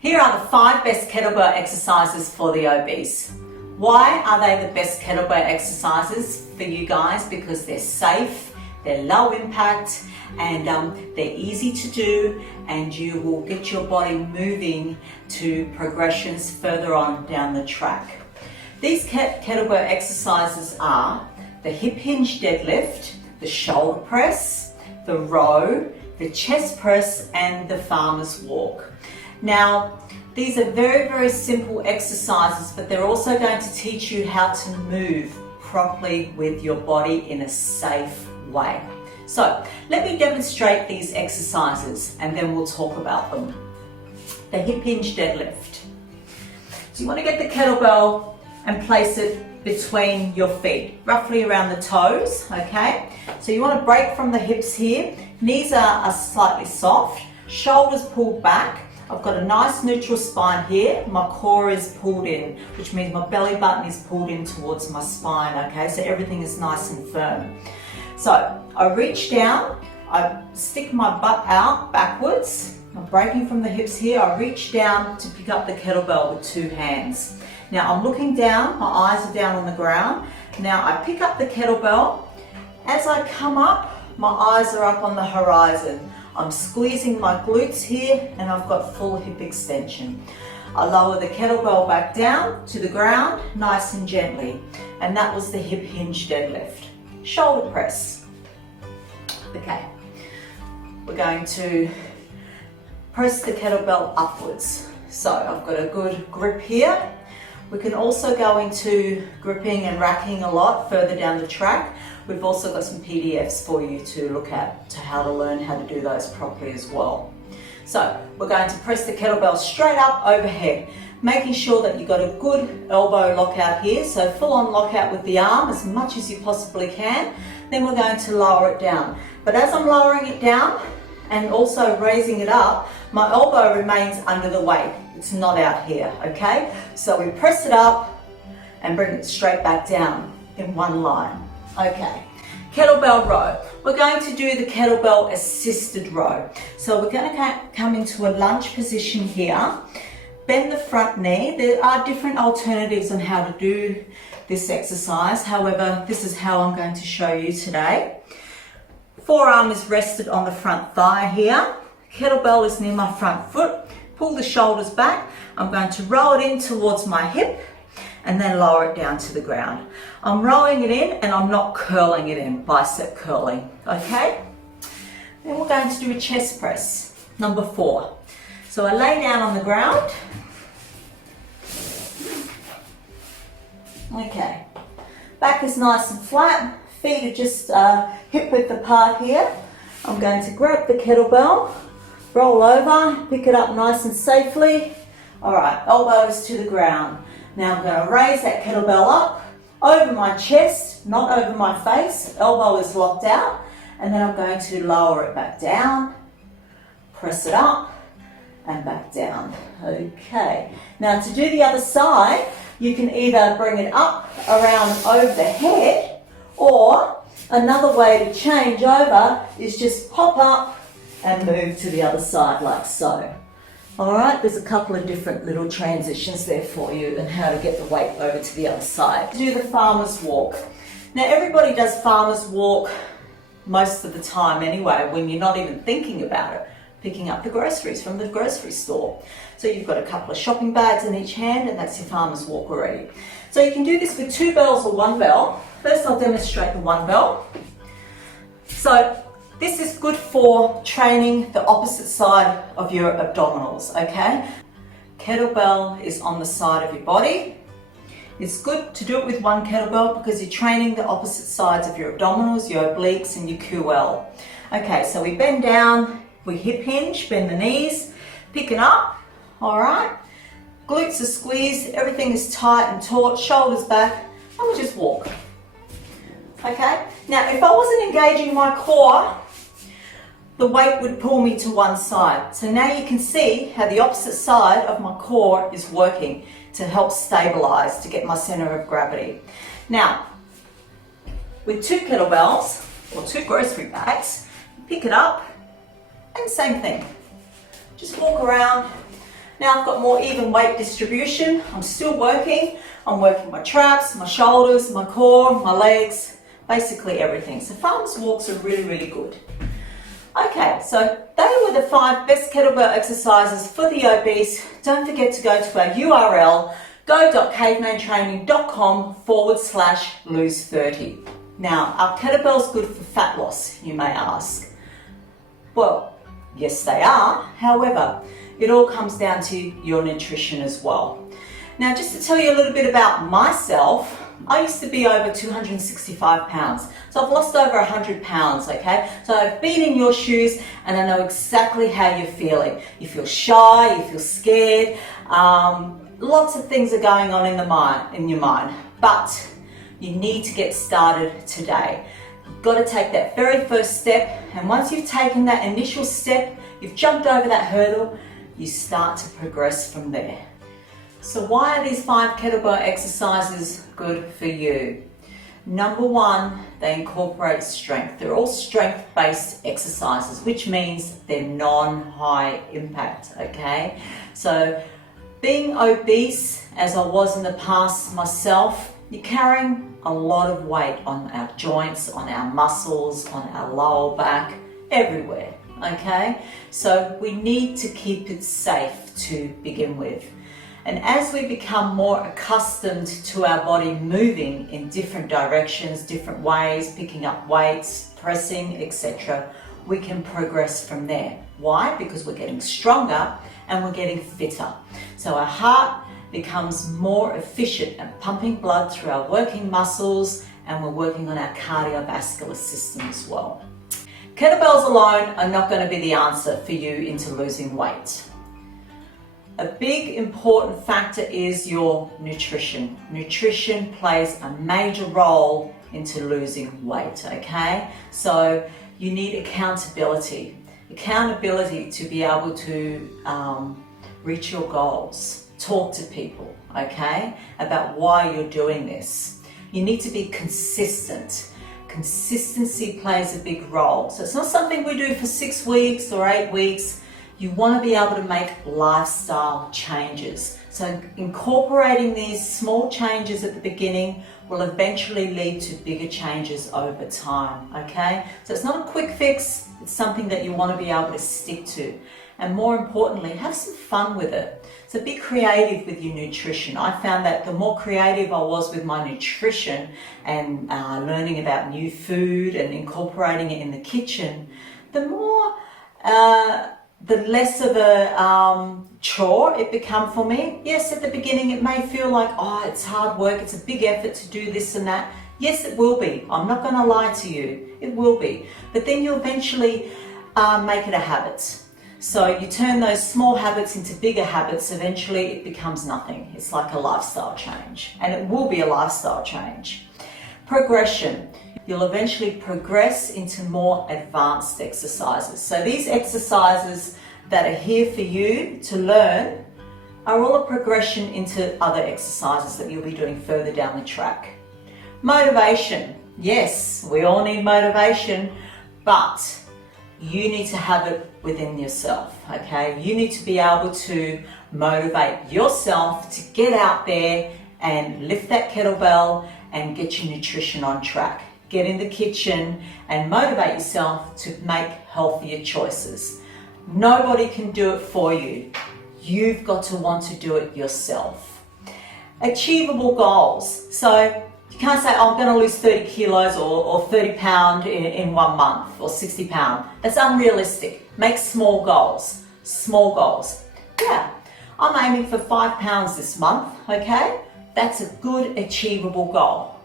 Here are the 5 best kettlebell exercises for the obese. Why are they the best kettlebell exercises for you guys? Because they're safe, they're low impact, and they're easy to do, and you will get your body moving to progressions further on down the track. These kettlebell exercises are the hip hinge deadlift, the shoulder press, the row, the chest press, and the farmer's walk. Now, these are very, very simple exercises, but they're also going to teach you how to move properly with your body in a safe way. So, let me demonstrate these exercises and then we'll talk about them. The hip hinge deadlift. So you want to get the kettlebell and place it between your feet, roughly around the toes, okay? So you want to break from the hips here. Knees are slightly soft, shoulders pulled back. I've got a nice neutral spine here. My core is pulled in, which means my belly button is pulled in towards my spine, okay? So everything is nice and firm. So I reach down, I stick my butt out backwards. I'm breaking from the hips here. I reach down to pick up the kettlebell with 2 hands. Now I'm looking down, my eyes are down on the ground. Now I pick up the kettlebell. As I come up, my eyes are up on the horizon. I'm squeezing my glutes here and I've got full hip extension. I lower the kettlebell back down to the ground, nice and gently. And that was the hip hinge deadlift. Shoulder press. Okay, we're going to press the kettlebell upwards. So I've got a good grip here. We can also go into gripping and racking a lot further down the track. We've also got some PDFs for you to look at to how to learn how to do those properly as well. So we're going to press the kettlebell straight up overhead, making sure that you've got a good elbow lockout here. So full on lockout with the arm as much as you possibly can. Then we're going to lower it down. But as I'm lowering it down and also raising it up, my elbow remains under the weight. It's not out here, okay? So we press it up and bring it straight back down in one line. Okay, kettlebell row. We're going to do the kettlebell assisted row. So we're going to come into a lunge position here. Bend the front knee. There are different alternatives on how to do this exercise. However, this is how I'm going to show you today. Forearm is rested on the front thigh here. Kettlebell is near my front foot. Pull the shoulders back. I'm going to row it in towards my hip and then lower it down to the ground. I'm rowing it in and I'm not curling it in, bicep curling, okay? Then we're going to do a chest press, number 4. So I lay down on the ground. Okay, back is nice and flat, feet are just hip width apart here. I'm going to grab the kettlebell, roll over, pick it up nice and safely. All right, elbows to the ground. Now I'm going to raise that kettlebell up over my chest, not over my face. Elbow is locked out. And then I'm going to lower it back down, press it up, and back down. Okay. Now to do the other side, you can either bring it up around over the head, or another way to change over is just pop up and move to the other side like so. All right, there's a couple of different little transitions there for you and how to get the weight over to the other side. Do the farmer's walk. Now everybody does farmer's walk most of the time anyway, when you're not even thinking about it, picking up the groceries from the grocery store. So you've got a couple of shopping bags in each hand and that's your farmer's walk already. So you can do this with 2 bells or 1 bell. First I'll demonstrate the 1 bell. So this is good for training the opposite side of your abdominals, okay? Kettlebell is on the side of your body. It's good to do it with 1 kettlebell because you're training the opposite sides of your abdominals, your obliques and your QL. Okay, so we bend down, we hip hinge, bend the knees, pick it up, all right? Glutes are squeezed, everything is tight and taut, shoulders back, and we just walk. Okay, now if I wasn't engaging my core, the weight would pull me to one side. So now you can see how the opposite side of my core is working to help stabilize, to get my center of gravity. Now, with 2 kettlebells or 2 grocery bags, pick it up and same thing. Just walk around Now I've got more even weight distribution. I'm still working. I'm working my traps, my shoulders, my core, my legs, basically everything. So farmer's walks are really, really good. Okay, so they were the 5 best kettlebell exercises for the obese. Don't forget to go to our URL, go.cavemantraining.com/lose30. Now, are kettlebells good for fat loss, you may ask? Well, yes they are. However, it all comes down to your nutrition as well. Now, just to tell you a little bit about myself, I used to be over 265 pounds. So I've lost over 100 pounds, okay? So I've been in your shoes and I know exactly how you're feeling. You feel shy, you feel scared, lots of things are going on in your mind, but you need to get started today. You've got to take that very first step, and once you've taken that initial step, you've jumped over that hurdle, you start to progress from there. So why are these 5 kettlebell exercises good for you? Number 1, they incorporate strength. They're all strength-based exercises, which means they're non-high impact, okay? So being obese, as I was in the past myself, you're carrying a lot of weight on our joints, on our muscles, on our lower back, everywhere, okay? So we need to keep it safe to begin with. And as we become more accustomed to our body moving in different directions, different ways, picking up weights, pressing, etc., we can progress from there. Why? Because we're getting stronger and we're getting fitter. So our heart becomes more efficient at pumping blood through our working muscles, and we're working on our cardiovascular system as well. Kettlebells alone are not going to be the answer for you into losing weight. A big important factor is your nutrition. Nutrition plays a major role into losing weight, okay? So you need accountability. Accountability to be able to reach your goals. Talk to people, okay, about why you're doing this. You need to be consistent. Consistency plays a big role. So it's not something we do for 6 weeks or 8 weeks. You want to be able to make lifestyle changes. So incorporating these small changes at the beginning will eventually lead to bigger changes over time, okay? So it's not a quick fix, it's something that you want to be able to stick to. And more importantly, have some fun with it. So be creative with your nutrition. I found that the more creative I was with my nutrition and learning about new food and incorporating it in the kitchen, the more the less of a chore it become for me. Yes, at the beginning it may feel like, oh, it's hard work, it's a big effort to do this and that. Yes, it will be. I'm not going to lie to you. It will be. But then you eventually make it a habit. So you turn those small habits into bigger habits, eventually it becomes nothing. It's like a lifestyle change, and it will be a lifestyle change. Progression. You'll eventually progress into more advanced exercises. So these exercises that are here for you to learn are all a progression into other exercises that you'll be doing further down the track. Motivation. Yes, we all need motivation, but you need to have it within yourself, okay? You need to be able to motivate yourself to get out there and lift that kettlebell and get your nutrition on track. Get in the kitchen and motivate yourself to make healthier choices. Nobody can do it for you. You've got to want to do it yourself. Achievable goals. So you can't say, oh, I'm going to lose 30 kilos or 30 pounds in 1 month or 60 pounds. That's unrealistic. Make small goals. Small goals. Yeah, I'm aiming for 5 pounds this month, okay? That's a good achievable goal.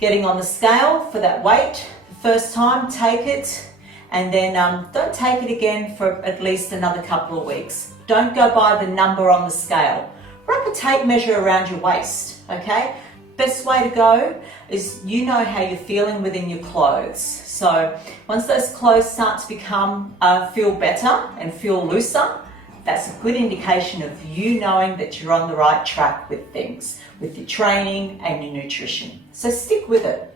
Getting on the scale for that weight, the first time, take it, and then don't take it again for at least another couple of weeks. Don't go by the number on the scale. Wrap a tape measure around your waist, okay? Best way to go is you know how you're feeling within your clothes. So once those clothes start to become, feel better and feel looser, that's a good indication of you knowing that you're on the right track with things, with your training and your nutrition. So stick with it.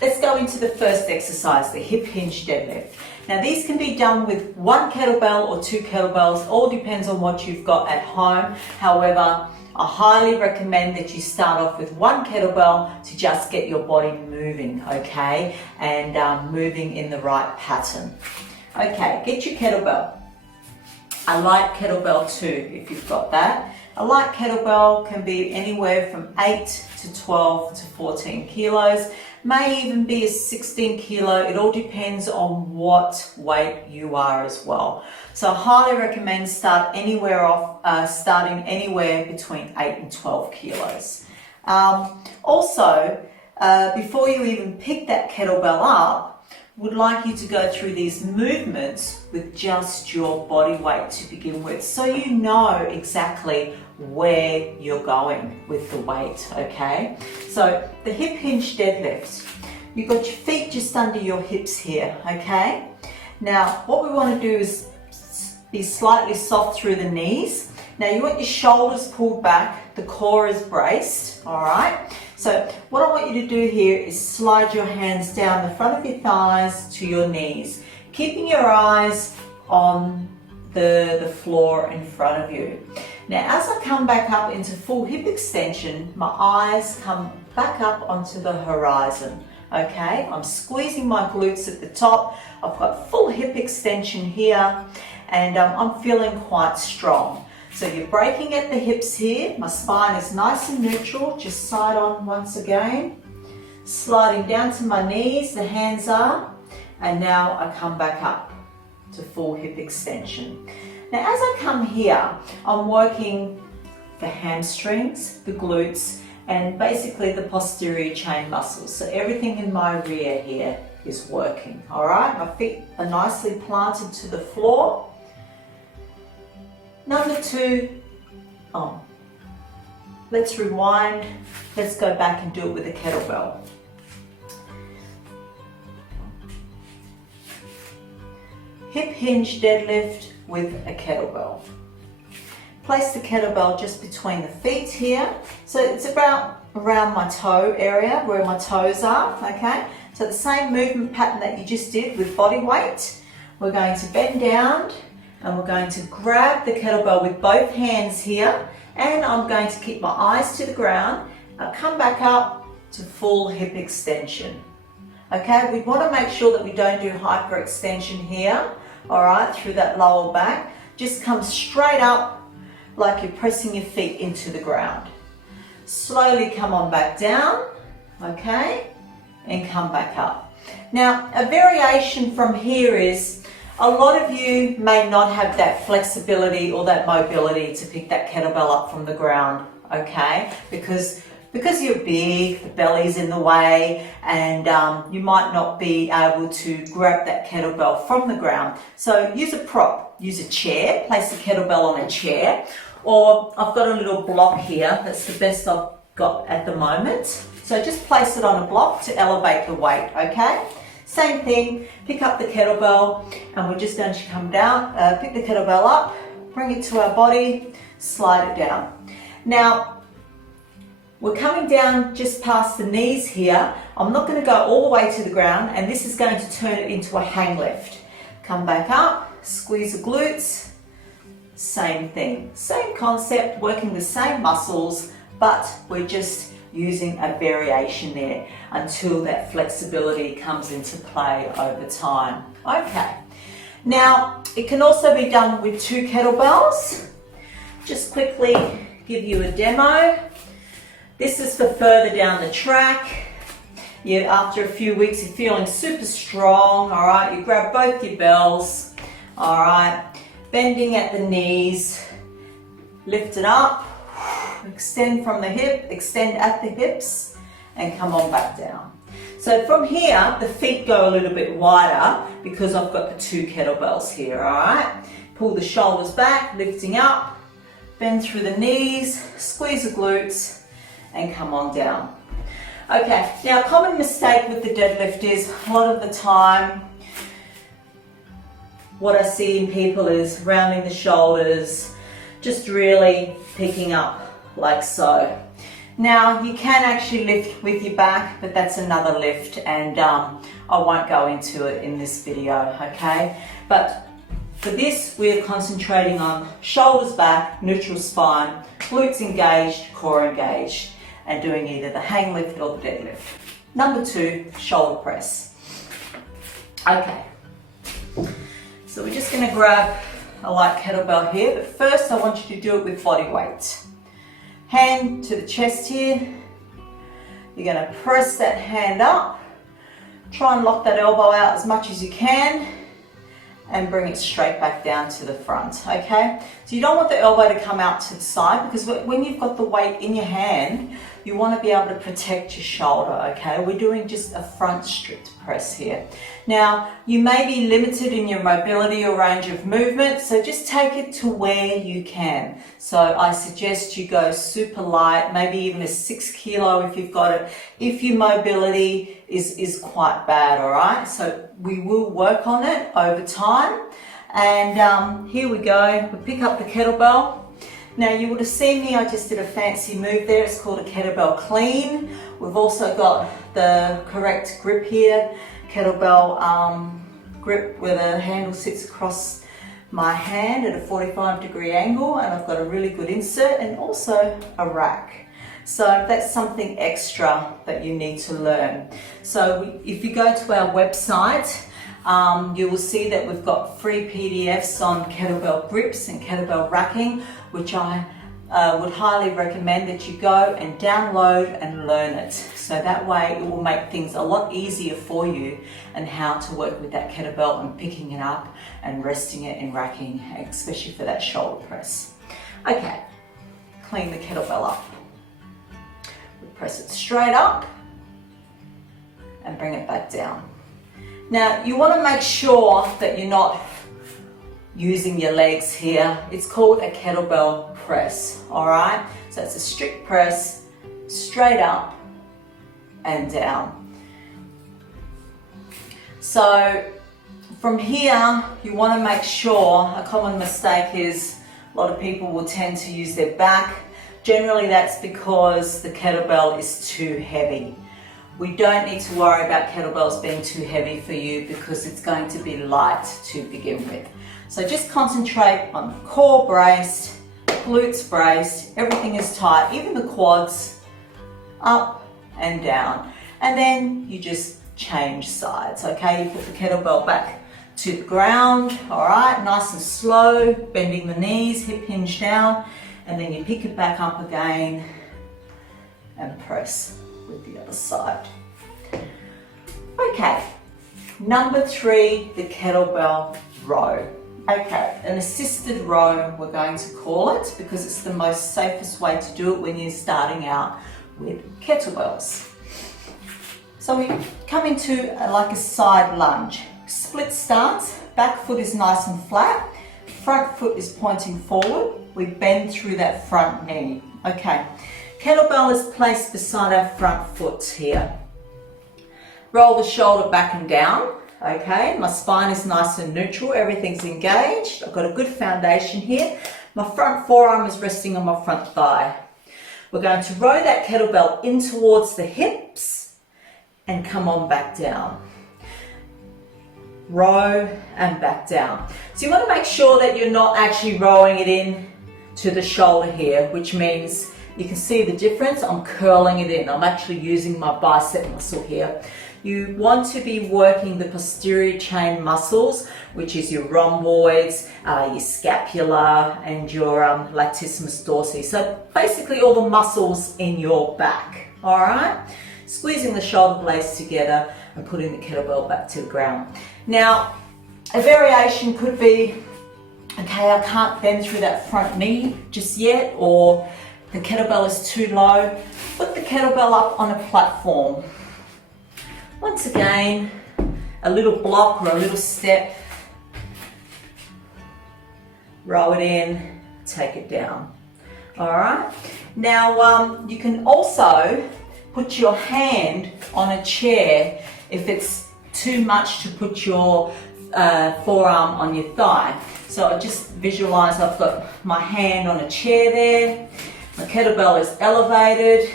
Let's go into the first exercise, the hip hinge deadlift. Now these can be done with 1 kettlebell or 2 kettlebells, all depends on what you've got at home. However, I highly recommend that you start off with 1 kettlebell to just get your body moving, okay? And moving in the right pattern. Okay, get your kettlebell. A light kettlebell too, if you've got that. A light kettlebell can be anywhere from 8 to 12 to 14 kilos. May even be a 16 kilo. It all depends on what weight you are as well. So I highly recommend starting anywhere between 8 and 12 kilos. Also, before you even pick that kettlebell up, would like you to go through these movements with just your body weight to begin with, so you know exactly where you're going with the weight, okay? So the hip hinge deadlift, you've got your feet just under your hips here, okay? Now what we want to do is be slightly soft through the knees. Now you want your shoulders pulled back, the core is braced, all right? So what I want you to do here is slide your hands down the front of your thighs to your knees, keeping your eyes on the floor in front of you. Now as I come back up into full hip extension, my eyes come back up onto the horizon, okay? I'm squeezing my glutes at the top, I've got full hip extension here, and I'm feeling quite strong. So you're breaking at the hips here, my spine is nice and neutral, just side on once again. Sliding down to my knees, the hands are, and now I come back up to full hip extension. Now as I come here, I'm working the hamstrings, the glutes, and basically the posterior chain muscles. So everything in my rear here is working, all right? My feet are nicely planted to the floor. Number 2, let's rewind. Let's go back and do it with a kettlebell. Hip hinge deadlift with a kettlebell. Place the kettlebell just between the feet here. So it's about around my toe area, where my toes are, okay? So the same movement pattern that you just did with body weight. We're going to bend down, and we're going to grab the kettlebell with both hands here, and I'm going to keep my eyes to the ground. I'll come back up to full hip extension. Okay, we want to make sure that we don't do hyperextension here, all right, through that lower back. Just come straight up like you're pressing your feet into the ground. Slowly come on back down, okay, and come back up. Now, a variation from here is, a lot of you may not have that flexibility or that mobility to pick that kettlebell up from the ground, okay? Because you're big, the belly's in the way, and you might not be able to grab that kettlebell from the ground. So use a prop, use a chair, place the kettlebell on a chair, or I've got a little block here, that's the best I've got at the moment. So just place it on a block to elevate the weight, okay? Same thing, pick up the kettlebell, and we're just going to come down, pick the kettlebell up, bring it to our body, slide it down. Now, we're coming down just past the knees here. I'm not going to go all the way to the ground, and this is going to turn it into a hang lift. Come back up, squeeze the glutes, same thing. Same concept, working the same muscles, but we're just using a variation there until that flexibility comes into play over time. Okay, now it can also be done with 2 kettlebells. Just quickly give you a demo. This is for further down the track. After a few weeks you're feeling super strong, all right, you grab both your bells, all right, bending at the knees, lift it up, extend from the hip, extend at the hips, and come on back down. So from here, the feet go a little bit wider because I've got the 2 kettlebells here, all right? Pull the shoulders back, lifting up, bend through the knees, squeeze the glutes, and come on down. Okay, now a common mistake with the deadlift is a lot of the time, what I see in people is rounding the shoulders, just really picking up like so. Now you can actually lift with your back, but that's another lift, and I won't go into it in this video, okay? But for this, we're concentrating on shoulders back, neutral spine, glutes engaged, core engaged, and doing either the hang lift or the deadlift. Number 2, shoulder press. Okay, so we're just going to grab a light kettlebell here, but first I want you to do it with body weight. Hand to the chest here. You're going to press that hand up. Try and lock that elbow out as much as you can and bring it straight back down to the front, okay? So you don't want the elbow to come out to the side, because when you've got the weight in your hand, you want to be able to protect your shoulder, okay? We're doing just a front strict press here. Now, you may be limited in your mobility or range of movement, so just take it to where you can. So I suggest you go super light, maybe even a 6 kilo if you've got it, if your mobility is quite bad, all right? So we will work on it over time. And here we go, we pick up the kettlebell. Now you would have seen me, I just did a fancy move there, it's called a kettlebell clean. We've also got the correct grip here, kettlebell grip where the handle sits across my hand at a 45-degree angle, and I've got a really good insert and also a rack. So that's something extra that you need to learn. So if you go to our website, you will see that we've got free PDFs on kettlebell grips and kettlebell racking, which I would highly recommend that you go and download and learn it. So that way it will make things a lot easier for you and how to work with that kettlebell and picking it up and resting it and racking, especially for that shoulder press. Okay, clean the kettlebell up. We press it straight up and bring it back down. Now you want to make sure that you're not using your legs here. It's called a kettlebell press, all right? So it's a strict press, straight up and down. So from here, you want to make sure, a common mistake is a lot of people will tend to use their back. Generally that's because the kettlebell is too heavy. We don't need to worry about kettlebells being too heavy for you because it's going to be light to begin with. So just concentrate on core braced, glutes braced, everything is tight, even the quads, up and down. And then you just change sides, okay? You put the kettlebell back to the ground, all right? Nice and slow, bending the knees, hip hinge down, and then you pick it back up again and press with the other side. Okay, number 3, the kettlebell row. Okay, an assisted row we're going to call it, because it's the most safest way to do it when you're starting out with kettlebells. So we come into like a side lunge. Split stance, back foot is nice and flat, front foot is pointing forward. We bend through that front knee. Okay, kettlebell is placed beside our front foot here. Roll the shoulder back and down. Okay, my spine is nice and neutral, everything's engaged. I've got a good foundation here. My front forearm is resting on my front thigh. We're going to row that kettlebell in towards the hips and come on back down. Row and back down. So you want to make sure that you're not actually rowing it in to the shoulder here, which means you can see the difference. I'm curling it in. I'm actually using my bicep muscle here. You want to be working the posterior chain muscles, which is your rhomboids, your scapula, and your latissimus dorsi. So basically all the muscles in your back, all right? Squeezing the shoulder blades together and putting the kettlebell back to the ground. Now, a variation could be, okay, I can't bend through that front knee just yet, or the kettlebell is too low. Put the kettlebell up on a platform. Once again, a little block or a little step. Row it in, take it down. All right. Now, you can also put your hand on a chair if it's too much to put your forearm on your thigh. So I just visualize I've got my hand on a chair there, my kettlebell is elevated,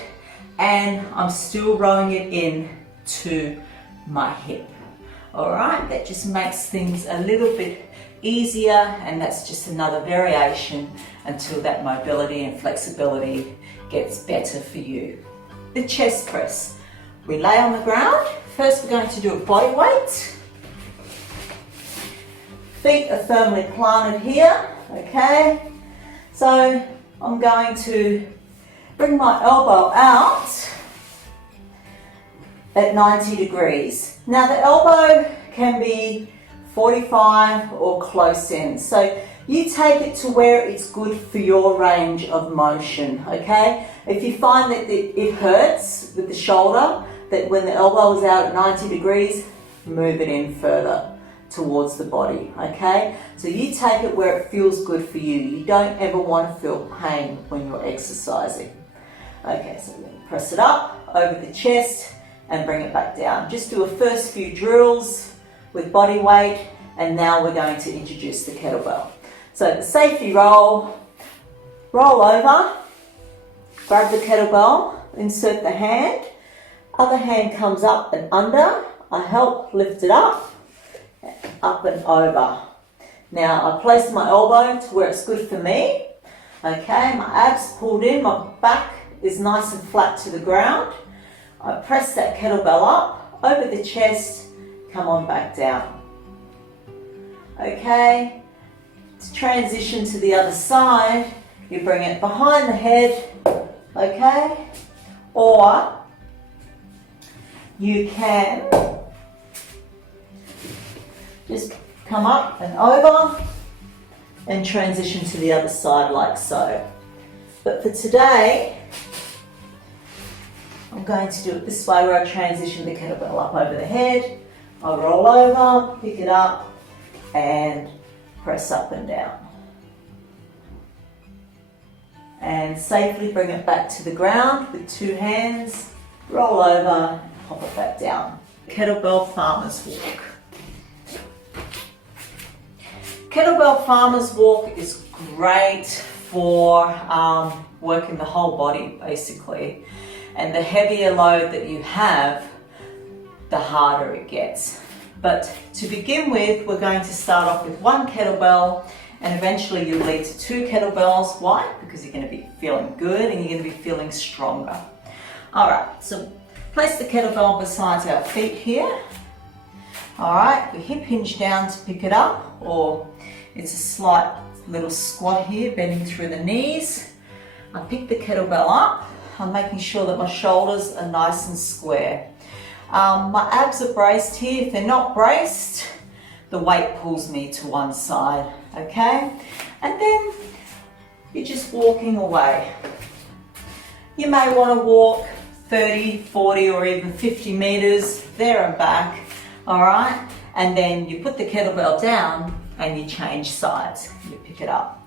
and I'm still rowing it in to my hip. All right, that just makes things a little bit easier, and that's just another variation until that mobility and flexibility gets better for you. The chest press. We lay on the ground. First we're going to do a body weight. Feet are firmly planted here, okay? So I'm going to bring my elbow out at 90 degrees. Now the elbow can be 45 or close in. So you take it to where it's good for your range of motion, okay? If you find that it hurts with the shoulder, that when the elbow is out at 90 degrees, move it in further towards the body, okay? So you take it where it feels good for you. You don't ever want to feel pain when you're exercising. Okay, so we're going to press it up over the chest and bring it back down. Just do a first few drills with body weight, and now we're going to introduce the kettlebell. So the safety roll, roll over, grab the kettlebell, insert the hand, other hand comes up and under, I help lift it up and over. Now I place my elbow to where it's good for me, okay, my abs pulled in, my back is nice and flat to the ground. I press that kettlebell up, over the chest, come on back down. Okay, to transition to the other side, you bring it behind the head, okay, or you can just come up and over and transition to the other side like so. But for today, I'm going to do it this way, where I transition the kettlebell up over the head, I roll over, pick it up and press up and down. And safely bring it back to the ground with two hands, roll over, pop it back down. Kettlebell farmer's walk. Kettlebell farmer's walk is great for working the whole body basically. And the heavier load that you have, the harder it gets. But to begin with, we're going to start off with one kettlebell, and eventually you'll lead to two kettlebells. Why? Because you're going to be feeling good and you're going to be feeling stronger. All right, so place the kettlebell beside our feet here. All right, we hip hinge down to pick it up, or it's a slight little squat here, bending through the knees. I pick the kettlebell up. I'm making sure that my shoulders are nice and square. My abs are braced here. If they're not braced, the weight pulls me to one side, okay? And then you're just walking away. You may want to walk 30, 40 or even 50 meters there and back, all right? And then you put the kettlebell down and you change sides. You pick it up.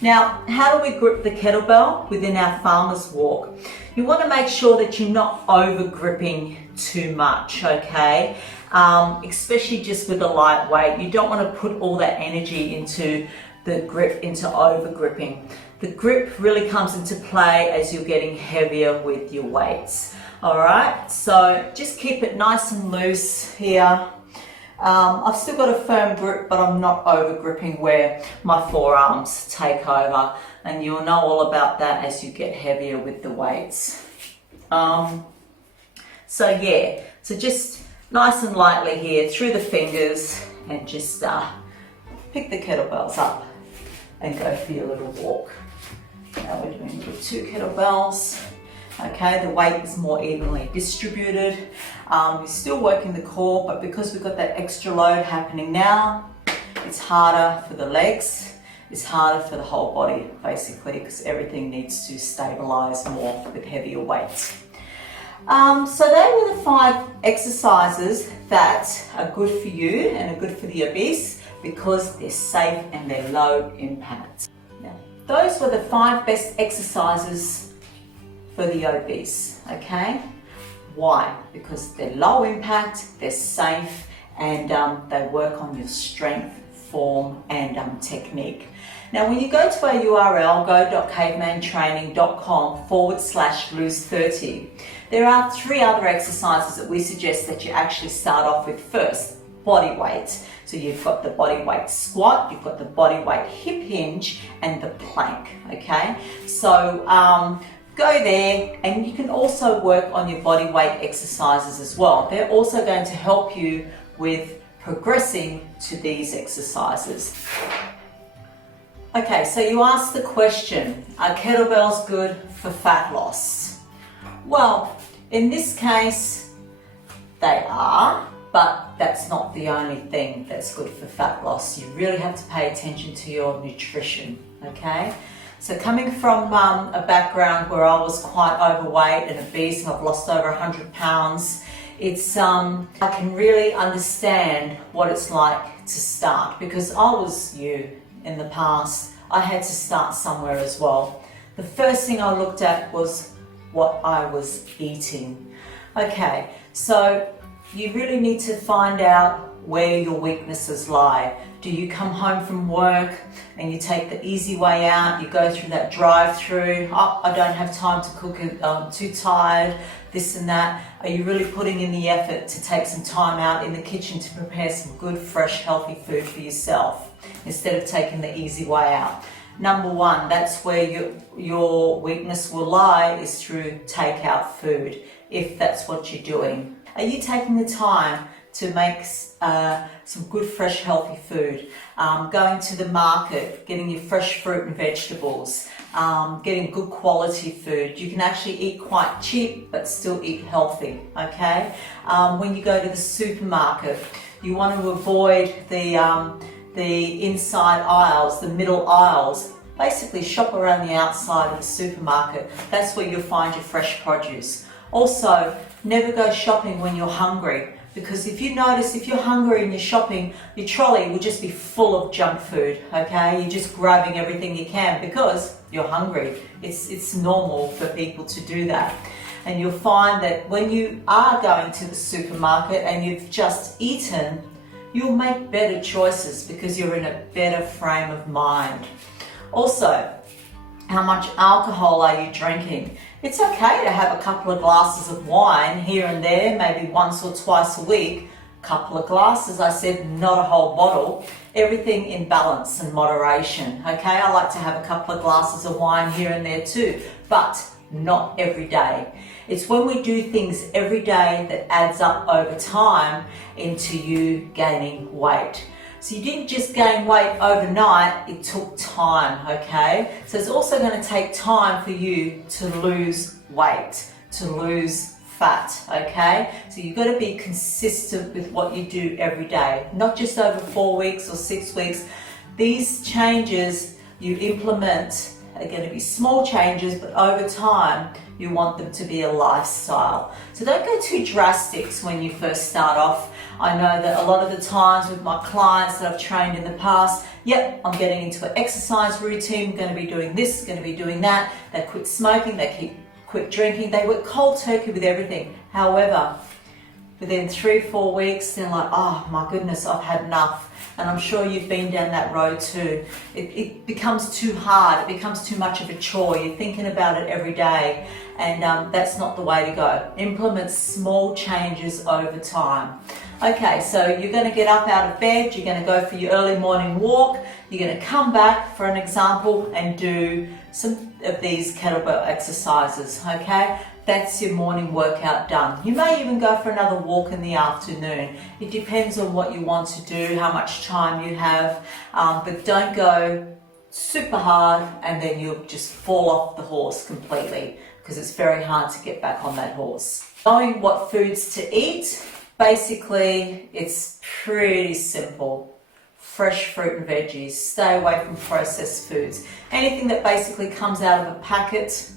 Now, how do we grip the kettlebell within our farmer's walk? You want to make sure that you're not over gripping too much, okay? Especially just with a light weight. You don't want to put all that energy into the grip, into over gripping. The grip really comes into play as you're getting heavier with your weights. All right, so just keep it nice and loose here. I've still got a firm grip, but I'm not over gripping where my forearms take over, and you'll know all about that as you get heavier with the weights. So yeah, so just nice and lightly here through the fingers, and just pick the kettlebells up and go for your little walk. Now we're doing with two kettlebells. Okay, the weight is more evenly distributed. We're still working the core, but because we've got that extra load happening now, it's harder for the legs, it's harder for the whole body, basically, because everything needs to stabilize more with heavier weights. So they were the 5 exercises that are good for you and are good for the obese because they're safe and they're low impact. Now, those were the 5 best exercises for the obese, okay? Why? Because they're low impact, they're safe, and they work on your strength, form, and technique. Now, when you go to our URL, go.cavemantraining.com/lose30, there are 3 other exercises that we suggest that you actually start off with first. body weight. So you've got the body weight squat, you've got the body weight hip hinge, and the plank, okay? So go there, and you can also work on your body weight exercises as well. They're also going to help you with progressing to these exercises. Okay, so you asked the question, are kettlebells good for fat loss? Well, in this case, they are, but that's not the only thing that's good for fat loss. You really have to pay attention to your nutrition, okay? So coming from a background where I was quite overweight and obese, and I've lost over 100 pounds, I can really understand what it's like to start, because I was you in the past. I had to start somewhere as well. The first thing I looked at was what I was eating. Okay, so you really need to find out where your weaknesses lie. Do you come home from work and you take the easy way out, you go through that drive-through, oh, I don't have time to cook it, I'm too tired, this and that. Are you really putting in the effort to take some time out in the kitchen to prepare some good, fresh, healthy food for yourself instead of taking the easy way out? Number one, that's where your weakness will lie, is through takeout food, if that's what you're doing. Are you taking the time to make some good, fresh, healthy food? Going to the market, getting your fresh fruit and vegetables, getting good quality food. You can actually eat quite cheap but still eat healthy, okay? When you go to the supermarket, you want to avoid the inside aisles, the middle aisles. Basically shop around the outside of the supermarket. That's where you'll find your fresh produce. Also, never go shopping when you're hungry, because if you notice, if you're hungry and you're shopping, your trolley will just be full of junk food, okay? You're just grabbing everything you can because you're hungry. It's normal for people to do that. And you'll find that when you are going to the supermarket and you've just eaten, you'll make better choices because you're in a better frame of mind. Also, how much alcohol are you drinking? It's okay to have a couple of glasses of wine here and there, maybe once or twice a week. Couple of glasses, I said, not a whole bottle. Everything in balance and moderation, okay? I like to have a couple of glasses of wine here and there too, but not every day. It's when we do things every day that adds up over time into you gaining weight. So you didn't just gain weight overnight, it took time, okay? So it's also going to take time for you to lose weight, to lose fat, okay? So you've got to be consistent with what you do every day, not just over 4 weeks or 6 weeks. These changes you implement are going to be small changes, but over time, you want them to be a lifestyle. So don't go too drastic when you first start off. I know that a lot of the times with my clients that I've trained in the past, yep, I'm getting into an exercise routine, going to be doing this, going to be doing that. They quit smoking, they quit drinking, they went cold turkey with everything. However, within 3 or 4 weeks, they're like, oh my goodness, I've had enough. And I'm sure you've been down that road too. It becomes too hard, it becomes too much of a chore. You're thinking about it every day, and that's not the way to go. Implement small changes over time. Okay, so you're going to get up out of bed, you're going to go for your early morning walk, you're going to come back, for an example, and do some of these kettlebell exercises, okay? That's your morning workout done. You may even go for another walk in the afternoon. It depends on what you want to do, how much time you have, but don't go super hard and then you'll just fall off the horse completely, because it's very hard to get back on that horse. Knowing what foods to eat, basically it's pretty simple. Fresh fruit and veggies, stay away from processed foods. Anything that basically comes out of a packet,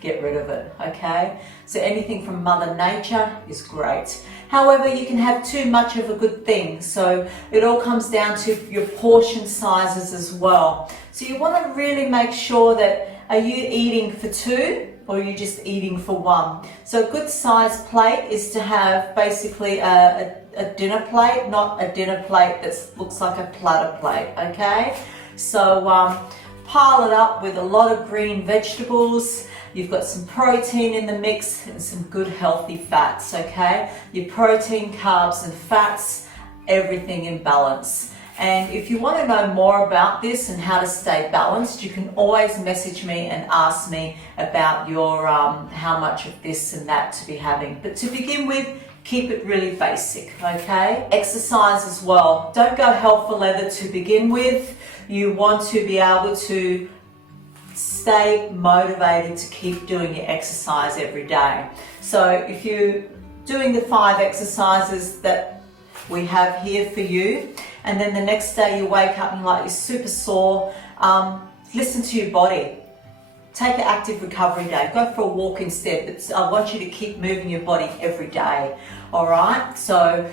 get rid of it, okay? So anything from Mother Nature is great. However, you can have too much of a good thing, so it all comes down to your portion sizes as well. So you want to really make sure that, are you eating for 2 or are you just eating for 1? So a good sized plate is to have basically a dinner plate, not a dinner plate that looks like a platter plate, okay? So pile it up with a lot of green vegetables. You've got some protein in the mix and some good healthy fats, okay? Your protein, carbs and fats everything in balance. And if you want to know more about this and how to stay balanced, you can always message me and ask me about your how much of this and that to be having. But to begin with, keep it really basic, okay? Exercise as well. Don't go hell for leather to begin with. You want to be able to stay motivated to keep doing your exercise every day. So if you're doing the 5 exercises that we have here for you, and then the next day you wake up and you're super sore, listen to your body. Take an active recovery day. Go for a walk instead. But I want you to keep moving your body every day. All right. So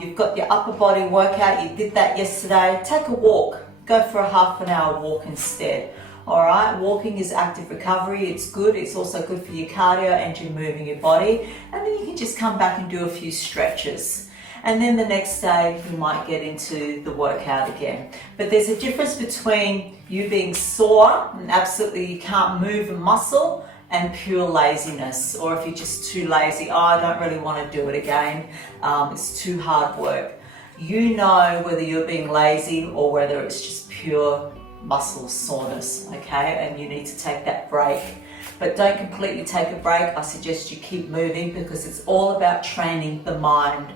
you've got your upper body workout. You did that yesterday. Take a walk. Go for a half an hour walk instead. All right. Walking is active recovery. It's good. It's also good for your cardio and you're moving your body. And then you can just come back and do a few stretches. And then the next day you might get into the workout again. But there's a difference between you being sore and absolutely you can't move a muscle and pure laziness. Or if you're just too lazy, oh, I don't really want to do it again. It's too hard work. You know whether you're being lazy or whether it's just pure muscle soreness, okay? And you need to take that break. But don't completely take a break. I suggest you keep moving because it's all about training the mind.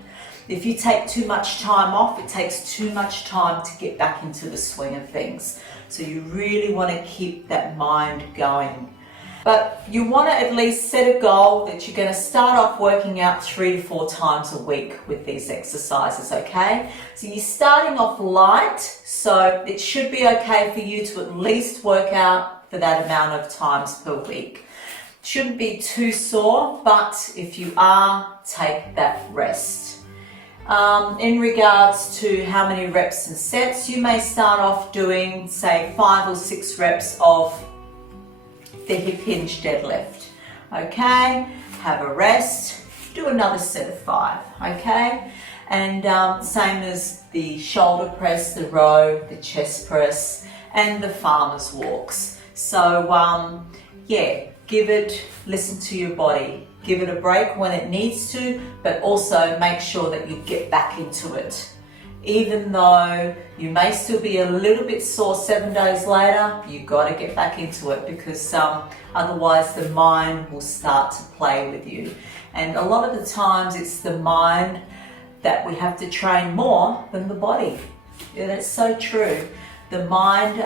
If you take too much time off, it takes too much time to get back into the swing of things. So you really want to keep that mind going. But you want to at least set a goal that you're going to start off working out 3 to 4 times a week with these exercises, okay? So you're starting off light, so it should be okay for you to at least work out for that amount of times per week. Shouldn't be too sore, but if you are, take that rest. In regards to how many reps and sets, you may start off doing, say, 5 or 6 reps of the hip hinge deadlift. Okay, have a rest, do another set of 5. Okay, and same as the shoulder press, the row, the chest press, and the farmer's walks. So yeah, listen to your body. Give it a break when it needs to, but also make sure that you get back into it. Even though you may still be a little bit sore 7 days later, you've got to get back into it because otherwise the mind will start to play with you. And a lot of the times it's the mind that we have to train more than the body. Yeah, that's so true. The mind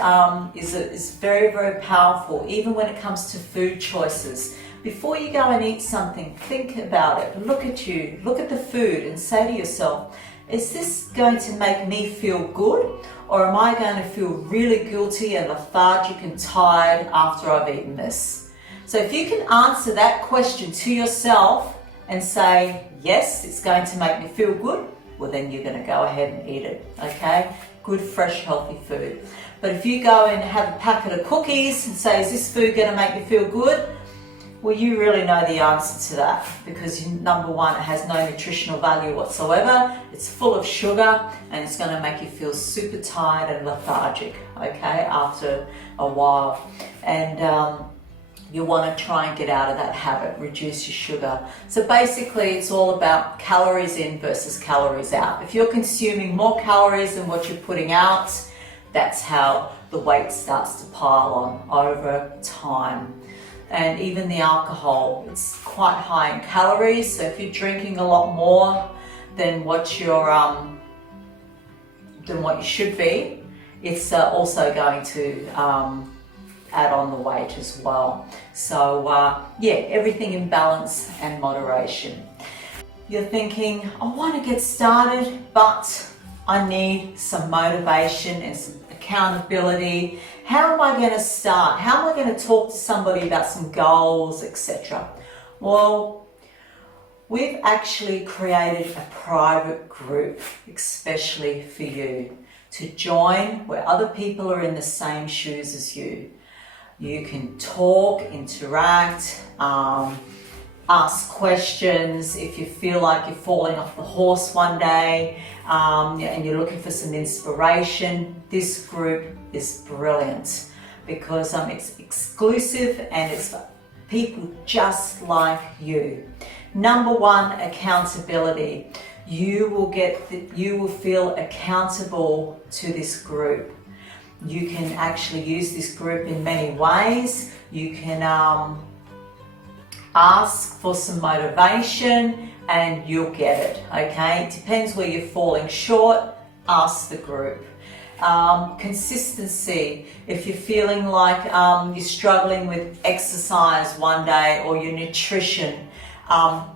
is very, very powerful, even when it comes to food choices. Before you go and eat something, think about it. Look at you, look at the food and say to yourself, is this going to make me feel good? Or am I going to feel really guilty and lethargic and tired after I've eaten this? So if you can answer that question to yourself and say, yes, it's going to make me feel good, well then you're going to go ahead and eat it, okay? Good, fresh, healthy food. But if you go and have a packet of cookies and say, is this food going to make me feel good? Well, you really know the answer to that because number one, it has no nutritional value whatsoever. It's full of sugar and it's going to make you feel super tired and lethargic, okay, after a while. And you want to try and get out of that habit, reduce your sugar. So basically, it's all about calories in versus calories out. If you're consuming more calories than what you're putting out, that's how the weight starts to pile on over time. And even the alcohol, it's quite high in calories. So if you're drinking a lot more than what you should be, it's also going to add on the weight as well. So yeah, everything in balance and moderation. You're thinking, I want to get started, but I need some motivation and some accountability. How am I going to start? How am I going to talk to somebody about some goals, etc.? Well, we've actually created a private group especially for you to join where other people are in the same shoes as you. You can talk, interact, ask questions. If you feel like you're falling off the horse one day and you're looking for some inspiration, this group is brilliant because it's exclusive and it's for people just like you. Number one, accountability. you will feel accountable to this group. You can actually use this group in many ways. You can ask for some motivation and you'll get it, okay? It depends where you're falling short, ask the group. Consistency, if you're feeling like you're struggling with exercise one day or your nutrition,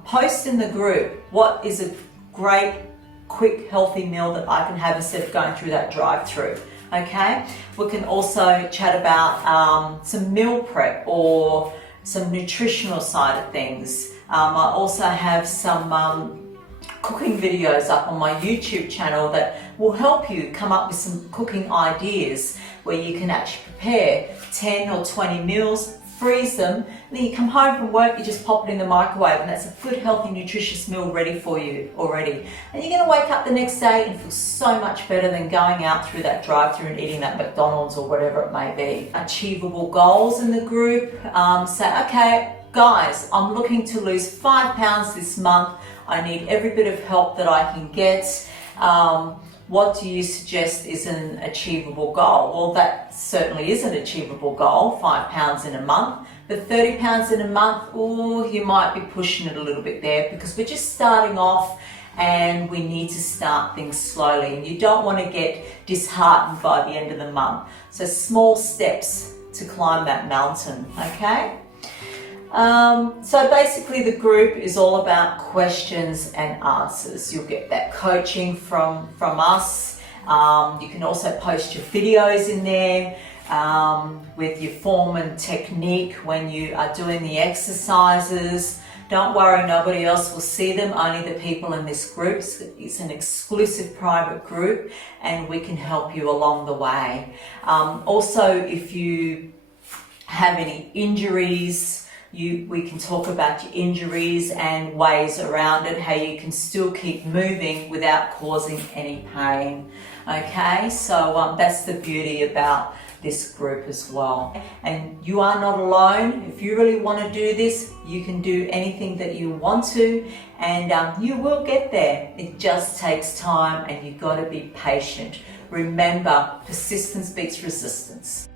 post in the group, what is a great, quick, healthy meal that I can have instead of going through that drive-through, okay? We can also chat about some meal prep or some nutritional side of things. I also have some cooking videos up on my YouTube channel that will help you come up with some cooking ideas where you can actually prepare 10 or 20 meals, freeze them, and then you come home from work, you just pop it in the microwave and that's a good, healthy, nutritious meal ready for you already. And you're gonna wake up the next day and feel so much better than going out through that drive-through and eating that McDonald's or whatever it may be. Achievable goals in the group, say, okay, guys, I'm looking to lose 5 pounds this month. I need every bit of help that I can get. What do you suggest is an achievable goal? Well, that certainly is an achievable goal, 5 pounds in a month. But 30 pounds in a month, oh, you might be pushing it a little bit there because we're just starting off and we need to start things slowly. And you don't want to get disheartened by the end of the month. So small steps to climb that mountain, okay? So basically the group is all about questions and answers. You'll get that coaching from us. You can also post your videos in there with your form and technique when you are doing the exercises. Don't worry, nobody else will see them, only the people in this group. It's an exclusive private group and we can help you along the way. Also, if you have any injuries, we can talk about your injuries and ways around it, how you can still keep moving without causing any pain. Okay, so that's the beauty about this group as well. And you are not alone. If you really want to do this, you can do anything that you want to, and you will get there. It just takes time and you've got to be patient. Remember, persistence beats resistance.